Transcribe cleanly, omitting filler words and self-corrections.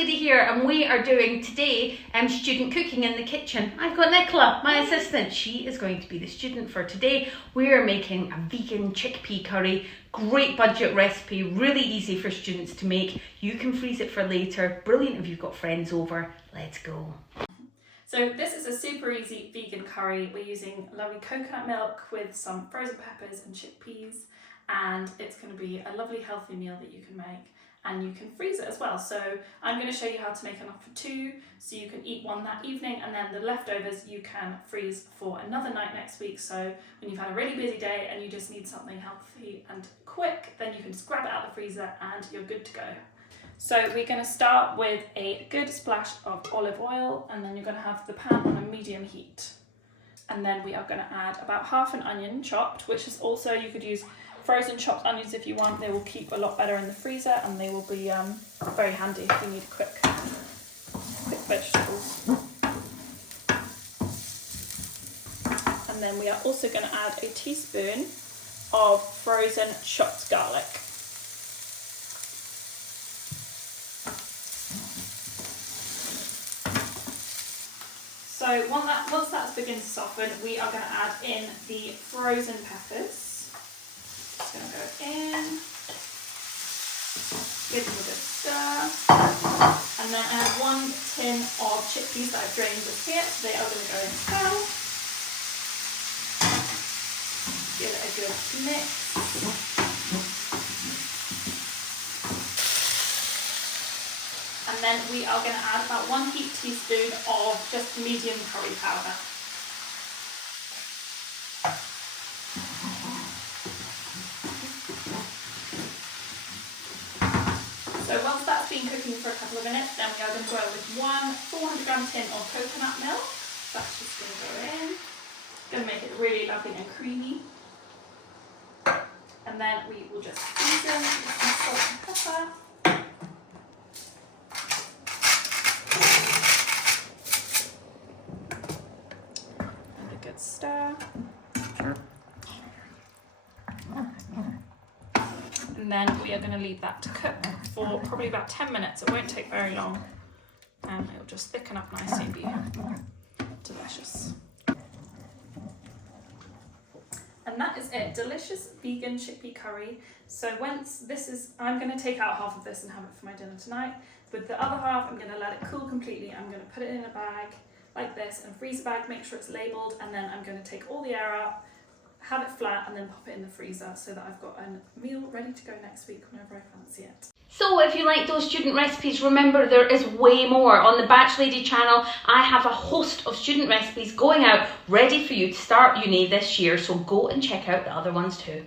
Lady here, and we are doing today student cooking in the kitchen. I've got Nicola, my assistant. She is going to be the student for today. We're making a vegan chickpea curry. Great budget recipe, really easy for students to make. You can freeze it for later. Brilliant if you've got friends over. Let's go. So this is a super easy vegan curry. We're using lovely coconut milk with some frozen peppers and chickpeas, and it's going to be a lovely healthy meal that you can make, and you can freeze it as well. So I'm going to show you how to make enough for two, so you can eat one that evening, and then the leftovers you can freeze for another night next week. So when you've had a really busy day and you just need something healthy and quick, then you can just grab it out of the freezer and you're good to go. So we're going to start with a good splash of olive oil, and then you're going to have the pan on a medium heat. And then we are going to add about half an onion chopped, which is also, you could use frozen chopped onions if you want. They will keep a lot better in the freezer, and they will be very handy if you need quick vegetables. And then we are also going to add a teaspoon of frozen chopped garlic. So once that's begun to soften, we are going to add in the frozen peppers. Just going to go in, give them a good stir, and then I have 1 tin of chickpeas that I've drained just here. So they are going to go in as well. Give it a good mix. And then we are going to add about 1 heaped teaspoon of just medium curry powder. So once that's been cooking for a couple of minutes, then we are going to go in with 1 400-gram tin of coconut milk. That's just going to go in. Going to make it really lovely and creamy. And then we will just season with some salt and pepper. Stir. And then we are going to leave that to cook for probably about 10 minutes. It won't take very long, and it'll just thicken up nicely and be delicious. And that is it, delicious vegan chickpea curry. So once this is, I'm going to take out half of this and have it for my dinner tonight. With the other half, I'm going to let it cool completely. I'm going to put it in a bag like this and freeze the bag, make sure it's labelled, and then I'm going to take all the air out, have it flat, and then pop it in the freezer so that I've got a meal ready to go next week whenever I fancy it. So if you like those student recipes, remember there is way more. On the Batch Lady channel, I have a host of student recipes going out ready for you to start uni this year, so go and check out the other ones too.